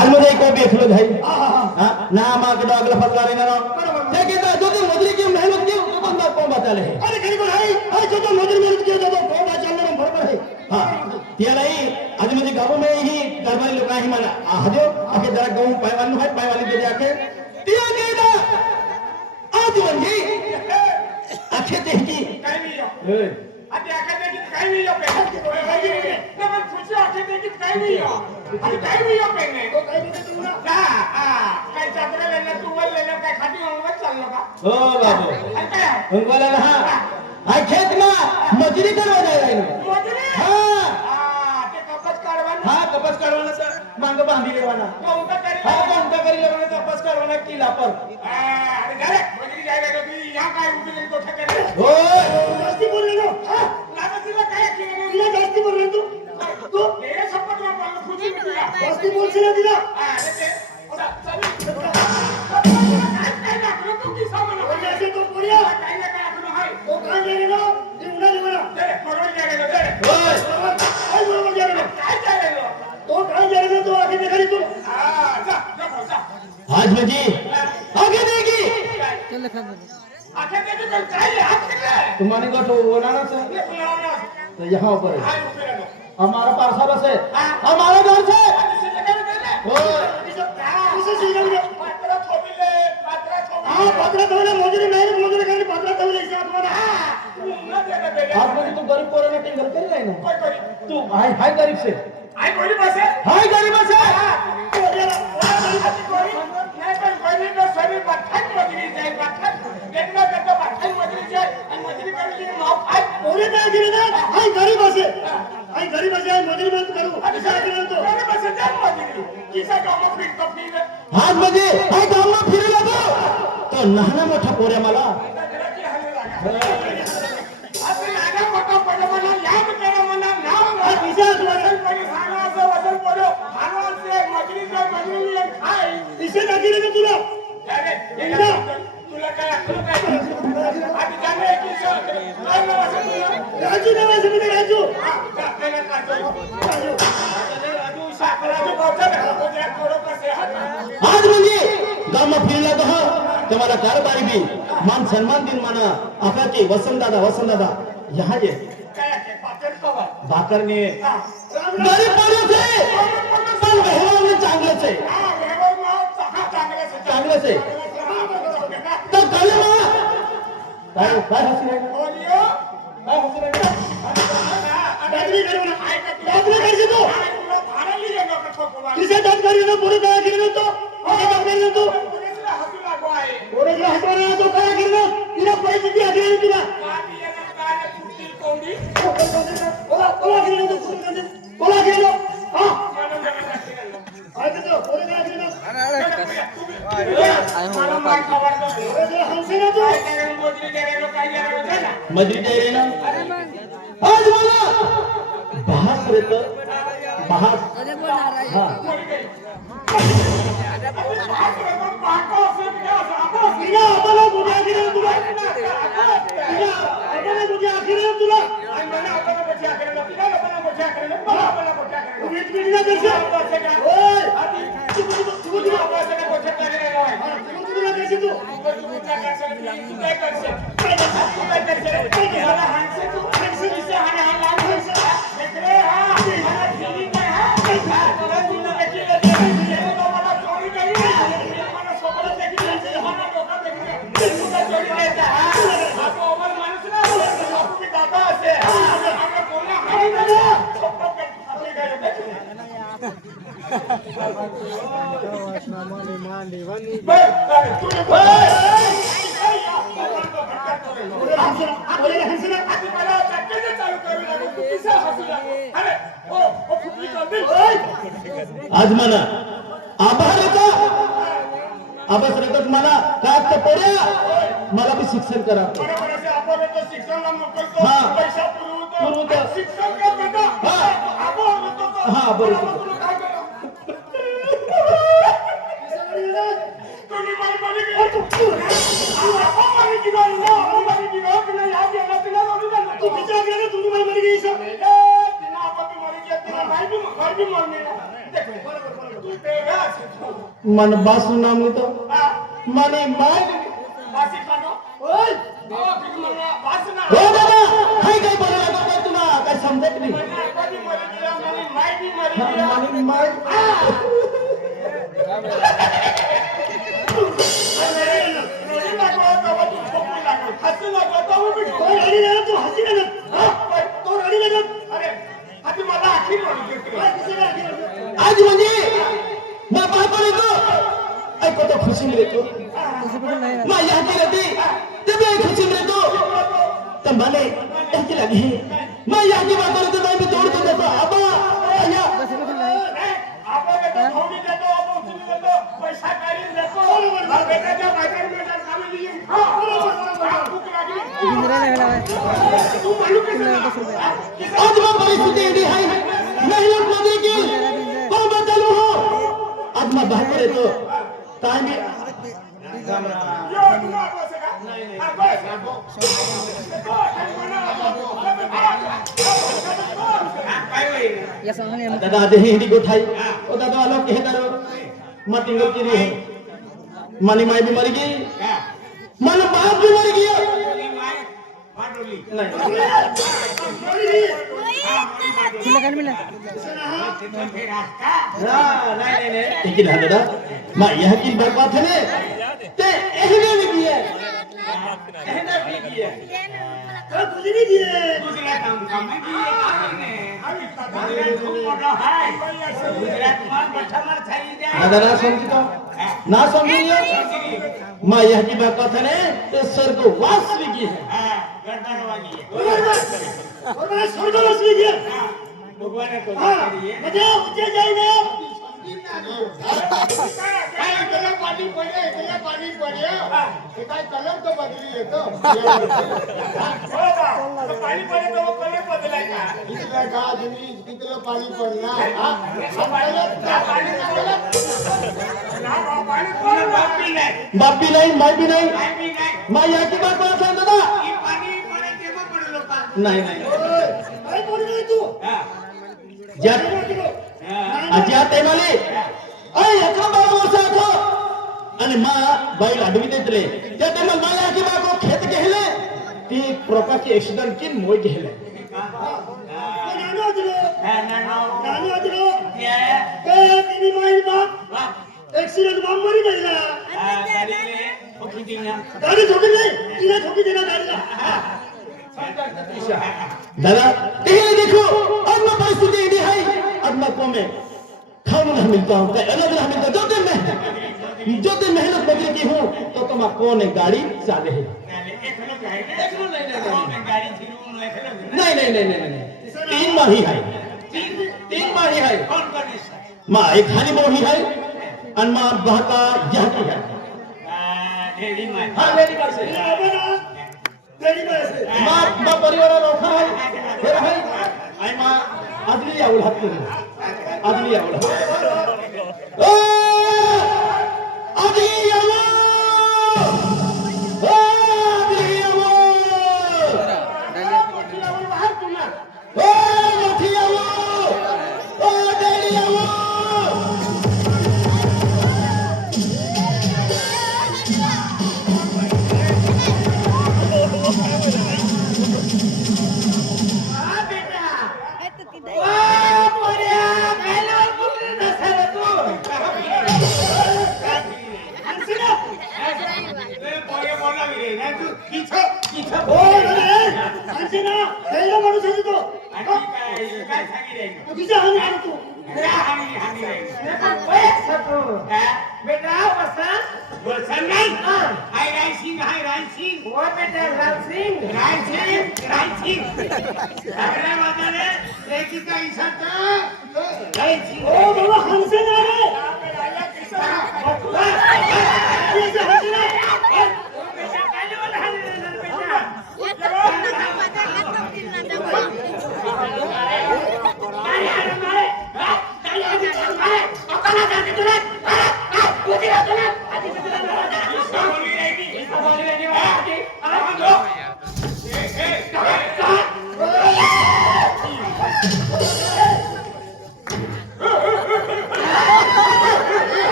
आज मध्ये एक बेखलो भाई हां ना मां के डागला फसला रे ना ते के जो तो मजदूरी की मेहनत की तो बंदा कौन बता ले अरे गरीब भाई हाय जो तो मजदूरी मेहनत किया तो कौन बचाने में बरोबर है हां त्यालाही आज मध्ये गाव में ही दरबारी लोक ही मला हजो आके जरा गाव पायवाली है पायवाली दे आके तिया गेला आज म्हणजे आखे ते की काय नाही आधी आखे ते की काय नाही पे ना पण खुशी आखे ते की काय नाही आणि काय नाही पे ने तो काय बोलते तू ना काय चादर लेना तू वर लेना काय खाती म्हणून चाललो का हो बाबू आणि काय अंगवाला ना आ खेत में मजूरी करवा जाय मजुरी हां ते कपस काढवाना हां कपास काढवाना सर मांग बांधी लेवाना कोणता करी हां कोणता करी लेवाना कपास काढवाना किला पर अरे झाले मजुरी जायला का तू या काय उभी तो ठेके हो जास्ती बोलले ना लागतीला काय केलं तिला जास्ती बोलले तू तू हे शपथ मारला खुशी तुला जास्ती बोलशील ना तिला अरे ते काय टाकलं तू की सामान बोलले असेल तो पोरिया काय ना काय आपण हाय तो काय गेले ना ती उडा लेवाना दे बरोबर गेलो दे होय काय बरोबर गेले ना काय चाललो तो काय गेले ना तो आगे देखा तू जा आज म्हणजे आगे देगी आखे ते तो काय हात केला तुम्हाने को तो होना ना सर तो यहाँ पर है हमारा पार्सल से हमारा घर से हो किसे सीजन में हां पत्रा तवले मजुरी नहीं मजुरी करनी पत्रा तवले हिसाब तुम्हारा आप लोग तो गरीब पोराने टिंगल कर रहे ना तू हाय गरीब से हाय गरीब से पोरे काय गेले ना हाय गरीब असे हाय मजुरी मेहनत करू किसा केलं तो आज म्हणजे हाय गावला फिरला तो लहान मोठा पोऱ्या मला किसे काय केलं ना तुला तुला काय आधी जाणे राजू नावाचं म्हणजे राजू आज म्हणजे गावमा फिरला तो मला कारभारी भी मान सन्मान दिन माना आपला के वसंत दादा यहाँ ये भाकर ने गरीब पोरों से पण व्यवहार में चांगलं से तो कलमा काय हसी आहे काय हसी आहे रात्री करू ना रात्री करशील तू किसे दात करी ना पोरे काय केलं तो किसे दात करी तो पोरे जो हटवाना तो काय केलं तिला पैसे दे आधी तुला कोला केलं तो कोला केलं हां आज तो पोरे काय केलं हंसे ना तू मजरी दे रे ना आज मला बाहर रेत बाहर हां तिला आपला बुद्या केलं तुला तिला आपला बुद्या केलं तुला वीट वीटला करशील ओय तू करशील तू आज मला आभार होता आभास रकत मला काय तर पोऱ्या मला भी शिक्षण करा हां बरोबर मन बास नाम नहीं तो माने माय ओय हो दादा काय काय बोलायला लागला तुला काय समजत नाही माने माय तो रडी ना तू हसी ना तो रडी ना आज म्हणजे मैं बाप लेतो ऐको तो खुशी में लेतो मैं यहाँ की रहती तब मैं खुशी में लेतो तब मैंने ऐसी लगी मैं यहाँ की बात करते मैं भी तोड़ तो देता अब आया आज मैं परिस्थिति नहीं है मेहनत नजर की कौन बचालू हो आज मैं बाहर लेतो टाइम दादा आधे हिंदी को ठाई ओ दादा वालों कहे करो मत इंगल की रही मानी माई भी मर गई मन बाप भी मर गया नहीं लेकिन हाँ दादा माँ यह की बात है ने ते ehne भी किया ehne भी किया कब तुझे नहीं दिए दूसरा काम में दिए गुजरात में बैठा मर छाई दे दादा ना समझी तो ना समझी माँ यह की बात है ने ते सर को वास भी की है गड़बड़ हो गई और मैंने स्वर्ग वास भी किया भगवान ने तो हाँ मजा उच्चे जाएगा काय कलर पाणी पडले हे काय कलर तो बदली येतो पाणी पडले तो कलर बदलायचा इथला का तुम्ही कितीला पाणी पडला बाप भी नहीं माई भी नहीं माँ यहाँ की बात है दादा नहीं काय बोल रही तू ज्या आज्या ते माले अय याचा बाबा वर्ष आठो आणि मा बैल अडवी देतले त्या टाइमला मा या की बाको खेत गेले ती प्रकारची एक्सिडेंट की मोय गेले नानो दिलो के तिनी माई बाप एक्सीडेंट में मरी गईला गाड़ी ठोकी नहीं तिने ठोकी देना गाड़ीला दादा ये देखो अब मैं परिस्थिति ये है अब मैं को में खाना नहीं मिलता हूँ अनाज नहीं मिलता जो दिन मेहनत बदले की हूँ तो तुम कौन है गाड़ी चाले है नहीं तीन माही है तीन माही है माँ एक खाली मोही है और माँ बहका यहाँ की है हाँ लेडी माँ से माँ परिवार रोखा है फिर है आई माँ आदमी या उल्हात करूँ आदमी या उल्हात आदमी या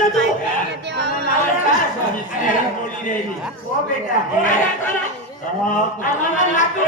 ना तू ओ बेटा आम्हाला लागतो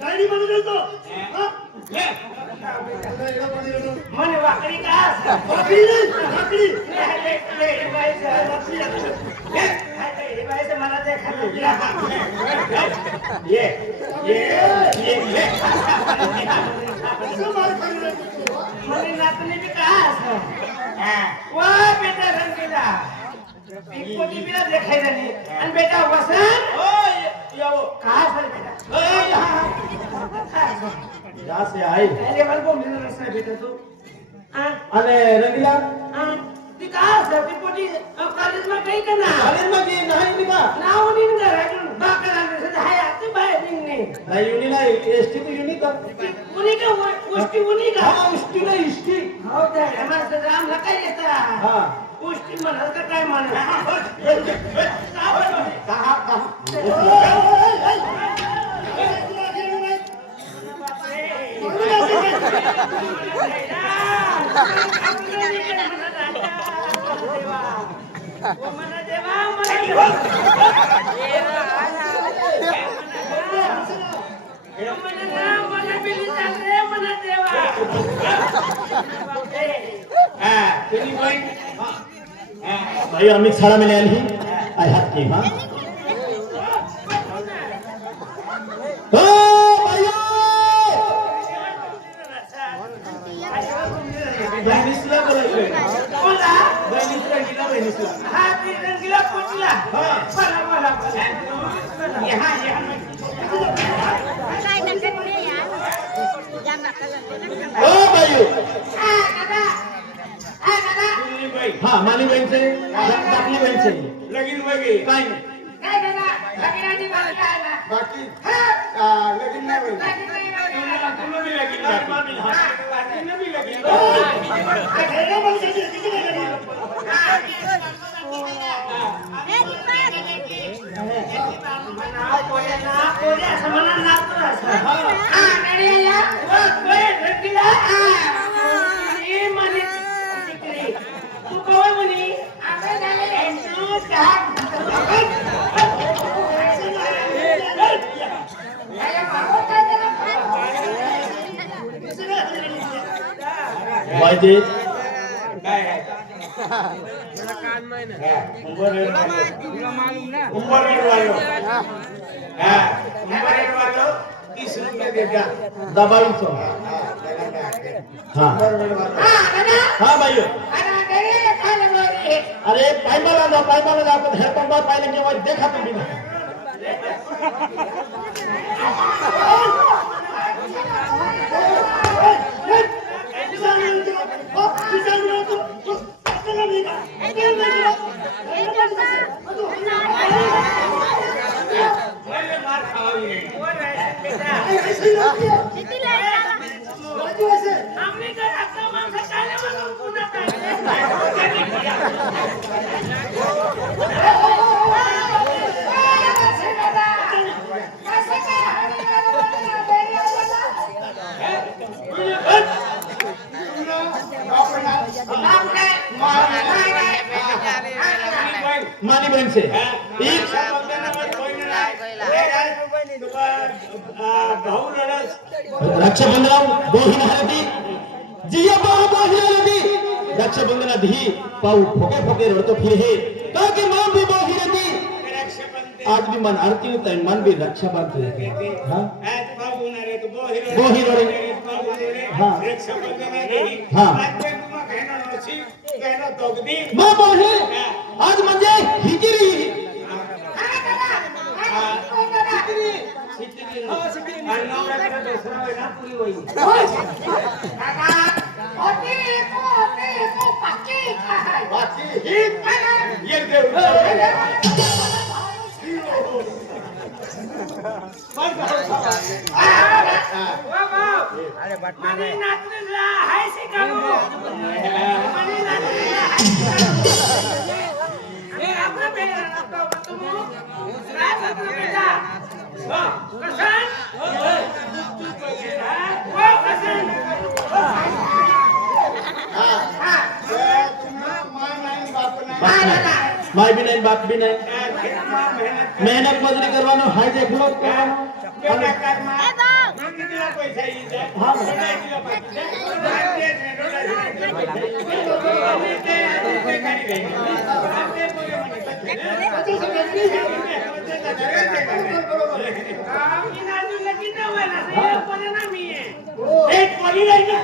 गाडी बनवून देतो मन वाकडी का मला ते नातनी बी का वा बेटा रंगीला पोटी बिना देखायला नाही आणि बेटा वसंत का सर बेटा यहाँ से आई अरे बलबो मिळून रस्ता बेटा तू અને રંગીલા ती का सर ती पोटी कॉलेजમાં ગઈ કે ના કાલેરમાં ગઈ નહીં દીકા નાવ ની ને રાજુ બાકરા ને સદા હાય આતે બાય ની ના યુનિલા એસટી તો યુનિક उन्हीं का उष्टी उन्हीं का હા ઉષ્ટી ના ઇષ્ટી हो त्या हमारे से राम लका येता હા उष्टी मन का काय मान कहा कहा भाई अमित शाळा में आली आई हात की हां ओ भाइयो बहिणीसला बोलायचं बोला बहिणीसला गेला बहिणीसला हा ती रंगीला पोचला हां बोला बोला यहाँ यहाँ ओ भाइयो दादा हां माली बहन से दाखली बहन से लगीन वगे काय नाही काय दादा लगीनाची बात काय ना बाकी लगीन नाही होईल तुला भी लगीन लगीन भी लगीन वायदे दबाईचो हाँ हाँ भाइयों अरे पायमाला जा आपण हे पंबा पाहिलं की वर देखा तुम्ही ना मानी बहन से एक रक्षाबंधन बोहिन हरती जिया बाबा बोहिन हरती रक्षाबंधन धी पाऊ फोके फोके रडतो फिर हे का के मां भी बोहिन हरती आज भी मन आरती होता है मन भी रक्षा बांधते हैं हां बोहिन रे हां हां काय ना तोगदी मग पाहुणे आज म्हणजे हिजिरी आणि नवरात्र दसरा होय ना पुरी होई बाकी एक देव मनी नाचलेला हाय शिकागो मनी नाचलेला हाय हे आपला बेटा नाचतो तुम्ही काय करतो बेटा कसन कसन माय भी नहीं बाप भी नहीं मेहनत मजूरी करवानो हाय देख लो बेटा कर्मा मग कितीला पैसा येईल हाँ। एक परी नाही ना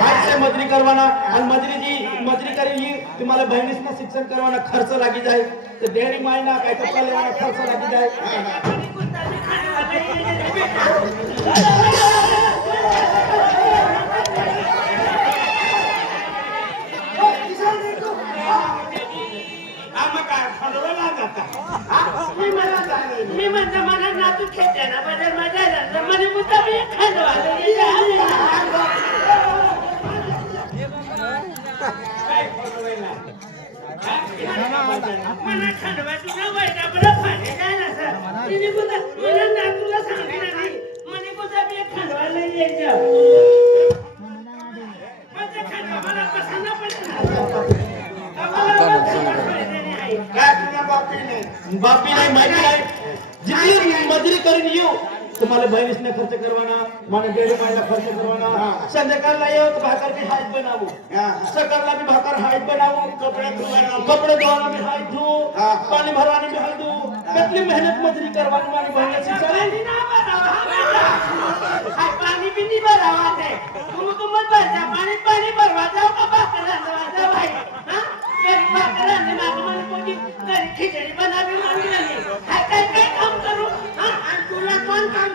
हाथ से मजूरी करवाना और मजूरी करेगी तुम्हारे बहनी से शिक्षण करवाना खर्च लगी जाए तो डेढ़ महीना का कपड़ा लेवाना खर्च लगी जाए मी म्हणतो मला नातू खेळते ना बदल मजा झाला मला मुद्दा मी मला खांडवा तुझा वाईटा बरं फाटे काय नसं तिने कुठं मला नातूला सांगितलं नाही म्हणे कुठं मी खांडवाला यायचं माझ्या खांडवा मला पसंत पडत काय तुला बापी नाही बापी नहीं मायकी नहीं जितनी मजूरी करीन येऊ तुम्हाला बहिणीसने खर्च करवाना माने डेढ़ महीना खर्च करवाना संध्याकाळला येऊ तो भाकर की हाईट बनावू सकाळला भी भाकर हाईट बनावू कपड़े धोवाना भी हाईट धो पानी भरवाने भी हाईट धो कितनी मेहनत मजूरी करवानी मानी बहन सिंचाई पाणी भी नहीं भरावा थे तुम मत भर जा पाणी भरवा जाओ का भाकर आणवा जाओ भाई हां घरी भाकर आणली माझी मला कोणी घरी खिचडी बनावी मागली नाही काय काम करू हां आणि तुला कोण काम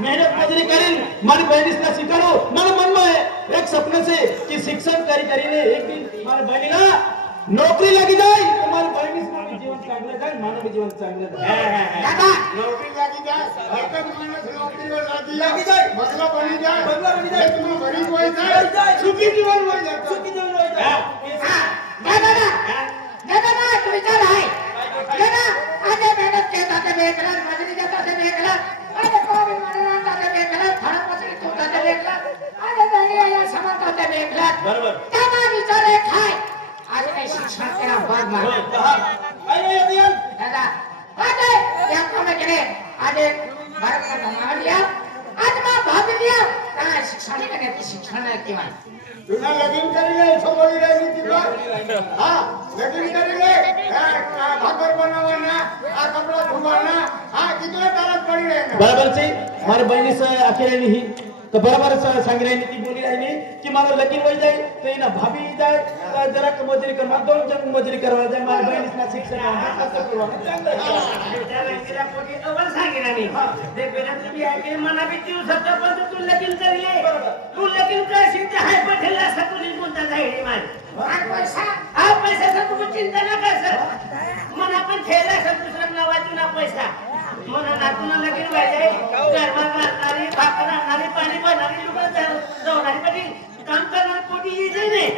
मेहनत मजूरी करीन मारी बहनीसला शिकारो मला मन में एक सपने से कि शिक्षण करी एक दिन मारी बहनीला नौकरी लगी जाए तो मारी बहनीसला भी जीवन चांगलं जाए मानव भी जीवन चांगलं जाए दादा नौकरी लगी जाए एकच माणूस नोकरीवर लगी जाए बंगला बनी जाए तुम्ही गरीब होई जाए सुखी जीवन होई जाए दादा तू विचार आहे दादा आजे मेहनत करता ते बेकला मजूरी करता ते बेकला आजे कोबी मारना ते बेकला फळ पसरी तुमचा ते बेकला आजे दंगे समजता ते बेकला बरोबर दादा विचार आहे खाय आज काही शिक्षण केला भाग मार दादा आजे या काम केले आजे भारत का नाम लिया आज मा भाग लिया काय शिक्षण केले शिक्षण किंवा तुला लगीन करेले समोरी राहिली तिला हा लगीन करेले भाकर बनवना आ कपड़ा धुवाना हा कितने तरह पड़ी रहना बराबर से मारी बहनी से अकेले नहीं तो बराबर सांग रही ती बोली रही कि मला लगीन वय जाय तो ना भाभी जाय जरा मजुरी कर मला 2 जण मजुरी करायला जाय मला बहिणीसना शिक्षण असं करू बेटा रंगीला पोटी अव्वल सांगेन आणि ते बेटा तुम्ही ऐकले मना बी 30 पण तू लगीन करले तू लगीन करशील तर हाय पठेला सकुली कोणता जाईल माझ पैसा तू चिंता नका सर मना पण ठेला सर दुसरा नवाची ना पैसा मना नातून लगीन व्हायचे गरबा घालणारी भाकर आणणारी पाणी बनणारी लोक जाऊनारी पाठी काम करणार पोटी येते नाही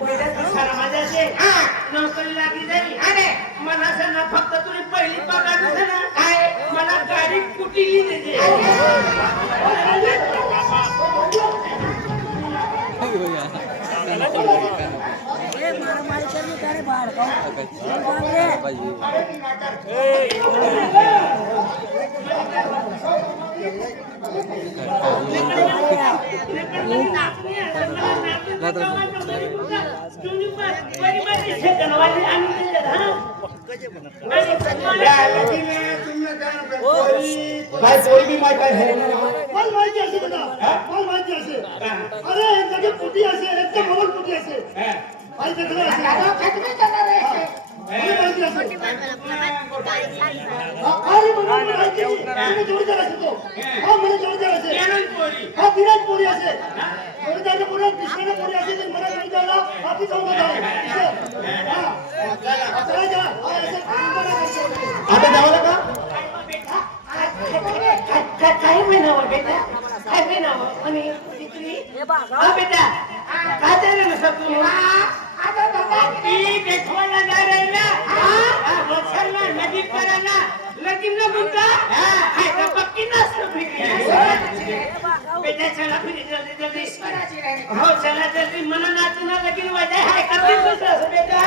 पहिल्या दिवसाला माझ्या असे नोकरी लागली जाईल आणि मला असं ना फक्त तुम्ही पहिली पगार दिसे ना काय मला गाडी कुठेही देते काय पोरी बी माय काय आहे मला माहिती असे बेटा मला माहिती असे अरे एक जागी पुटी असे एक तर मोबाईल पुटी असे आई देखलं असे खतमी जाणार आहे मला माहिती असे अरे मला माहिती तुम्ही जोडीदार असे तो हा मला जोडीदार असे हा विराट पोरी असे जोडीदार पोरी कृष्ण पोरी असे ते मला जोडीदारला आपली जाऊन हा चला जा हा असे आता जावं का काय महिनावर बेटा काय महिनावर आणि हा बेटा काय झालं ना सर तू ती देखवायला जा रही ना वत्सलना नजीक करायला लगीन न मुद्दा हाय तर पक्की नसतो बेटा चला फिर जल्दी जल्दी हो चला जल्दी मन नाचना लगीन वजह है करते तो बेटा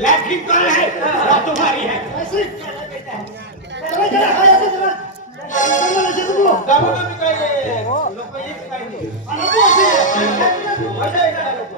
लाठी कौन है तुम्हारी है चला चला हा असे चला चला असे तू गावाला बी काय लोक येत काय नाही आणि तू असे असे आहे का लोक